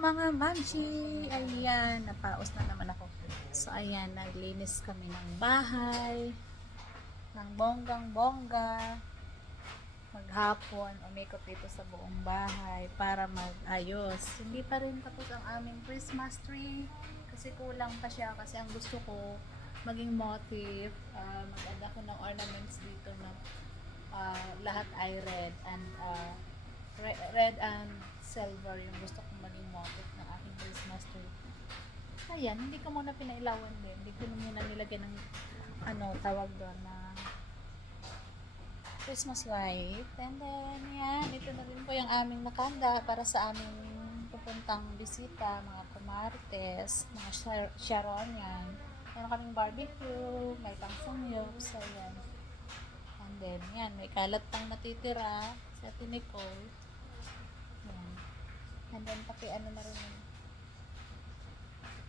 mga mamshi! Ayan, napaos na naman ako. So ayan, naglinis kami ng bahay, ng bonggang-bongga. Maghapon, umikot dito sa buong bahay para mag-ayos. Hindi pa rin tapos ang aming Christmas tree kasi kulang pa siya, kasi ang gusto ko maging motif. Mag-add ako ng ornaments dito na lahat ay red and red and silver yung gusto kong maging motif ng aking Christmas tree. Ayan, hindi ko muna pinailawan din. Hindi ko muna nilagyan ng tawag doon na Christmas light. And then, yan, ito na rin po yung aming nakanda para sa aming pupuntang bisita, mga kumartes, mga Sharon, yan. Meron kaming barbecue, may pangsumyop, so yan. And then, yan, may kalat pang natitira sa Ate Nicole. Yan. And then, ano na rin yun.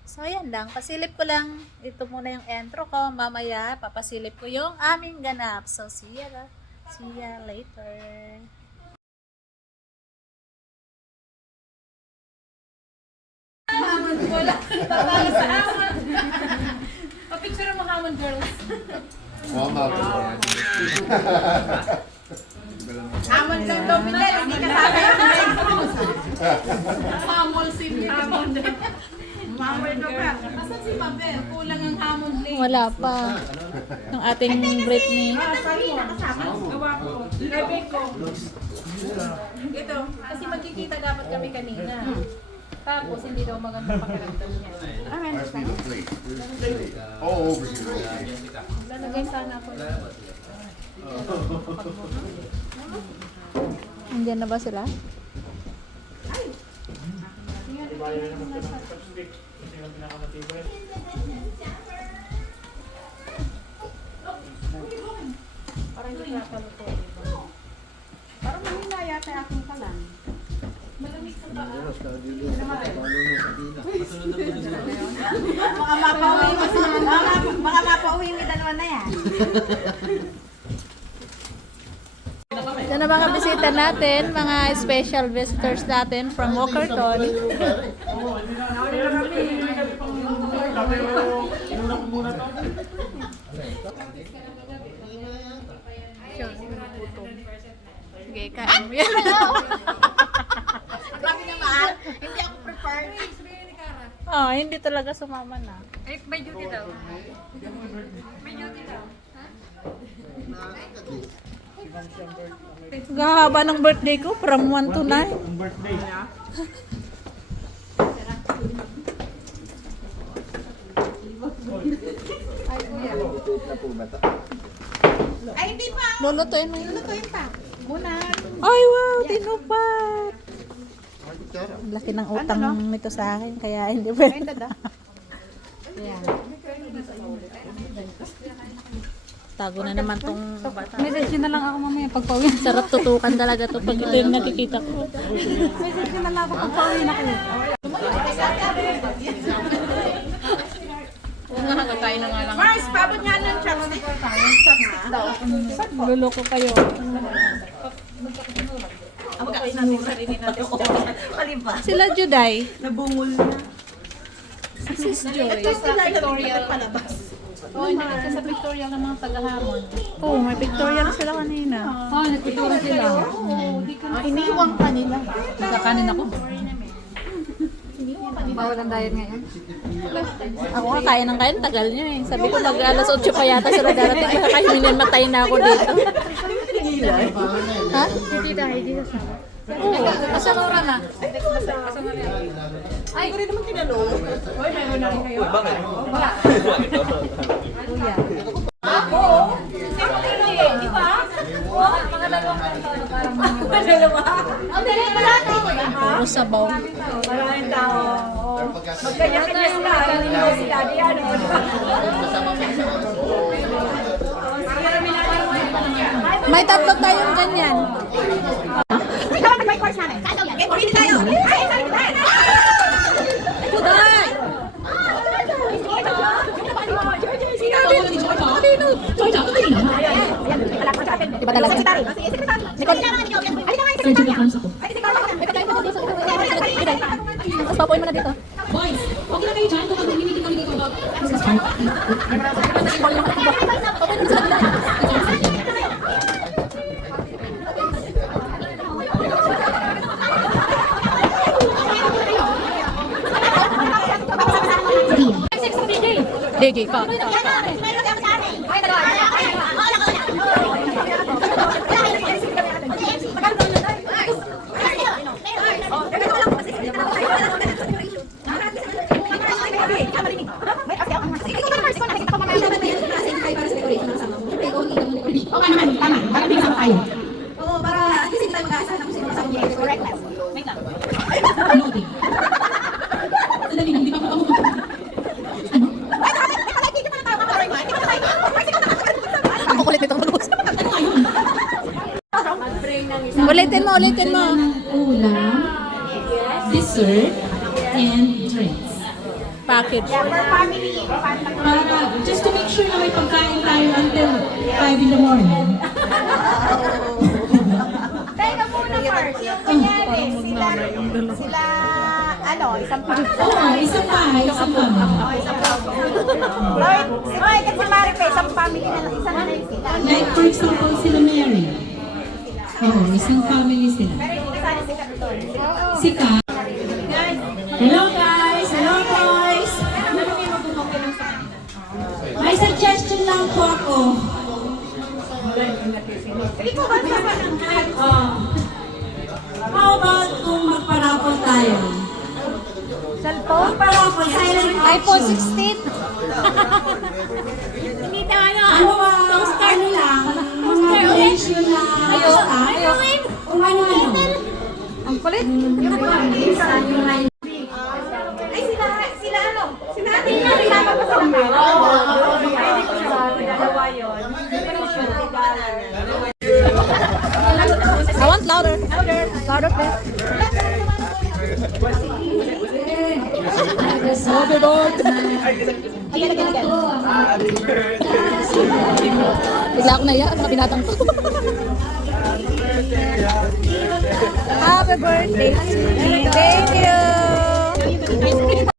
So, ayan lang. Pasilip ko lang. Ito muna yung intro ko. Mamaya, papasilip ko yung aming ganap. So, see ya later. Wala. Tatalo sa Hamon. Pa-picture mo Hamon girls. Hamon lang daw Miguel. Hindi ka sabi. Hamon si Hamon. Hamon ka pa. Asan si Mabel? Kulang ang Hamon lane. Wala pa. Ng ating Britney. Gawa ko. Gabi ko. Ito. Kasi magkikita dapat kami kanina. Tapos, hindi daw maganda pakiramdam niya. All over here. Lalagay sana ako. Nandiyan na ba sila? Parang hindi nakaluto. Parang mahina yata aking kalan. Malamig sa paa. Baka mapauwi yung dalawa na yan. Ito na mga bisita natin, mga special visitors natin from Walkerton. Sige, kain mo yan. Grabe na mahal. Hindi ako prepared. Oh, hindi talaga sumama na. Eh, may duty daw. May duty daw. Gahaba ng birthday ko from 1 to 9. Ay, hindi pa. Lulutuin mo yun. Lulutuin pa. Muna. Ay, wow, tinupat. Laki ng utang nito sa akin, kaya hindi pwede. Yan. Tago na naman tong bata. Message na lang ako mamaya pagpauwi. Sarap tutukan talaga to pag ito yung nakikita ko. Message na lang ako pagpauwi na kayo. Mars, pabot nga ng chopstick. Luloko kayo. Ang magkain natin yung sarili natin. Paliba. Sila Juday. Nabungol na. Sis Joy. Ito sila yung palabas. Oh, nakita sa pictorial ng mga taga-Hamon. Oh, may pictorial sila kanina. Oh, nagpituro sila. Iniiwang pa nila. Nagkakanin ako. Bawal ang diet ngayon. Ako nga kain ng kain, tagal nyo eh. Sabi ko mag-alas 8 pa yata sila darating. Kahit matay na ako dito. Ha? Hindi dahil dito sa Oo, Kasanura na. Ay, Hindi naman tinanong. hoy, meron na rin kayo. Wala. kuya. Di ba? Mga dalawang kanto. Parang mga dalawa. Ang dali pa natin. Puro sabaw. Maraming tao. Magkanya-kanya sila. Kanino sila. Di ano. May tatlo tayong ganyan. Ikaw ang may course namin. Saan daw yan? Get ready tayo. Ay, tayo. Kuday! Iba talaga. Nicole. Ay, paupuin mo na dito. Boys, okay na kayo dyan kung mag-meeting kami dito about Christmas party. DJ ka. Oo naman, tama. Para may kasama tayo. Oo, para at least hindi tayo mag-aasa na kung sino kasama niya. Correct. Wait lang. Meeting. Sandali lang, di ba ako ano? Ang kukulit nito mag-usap. Ano nga yun? Ulitin mo. Ng ulam, dessert, and drinks. Package. Para, just to make sure na may pagkain tayo until 5 in the morning. Teka muna, Mars. Yung kunyari, sila, ano, isang pa. Oo, isang bahay, isang family. Oy, kasi Maripe, isang family na lang, isa na lang sila. Like for example, sila Mary. Oo, isang family sila. Pero hindi kasali si Capitol. Si Ka. Hello guys! Hello boys! May suggestion lang po ako. How about kung magparapol tayo? Cellphone? Magparapol, silent iPhone auction. 16. Hindi tayo. Ano ba? Ano lang? Mga donation na staff. Kung ano-ano. Ang kulit. Ay, sila ano? Sila atin na, sinama pa sila ka. Ay, hindi ko sabi. Dalawa yun. I want louder. Louder, please. Bigla ako naiyak at mga binatang to. Happy birthday to you. Thank you.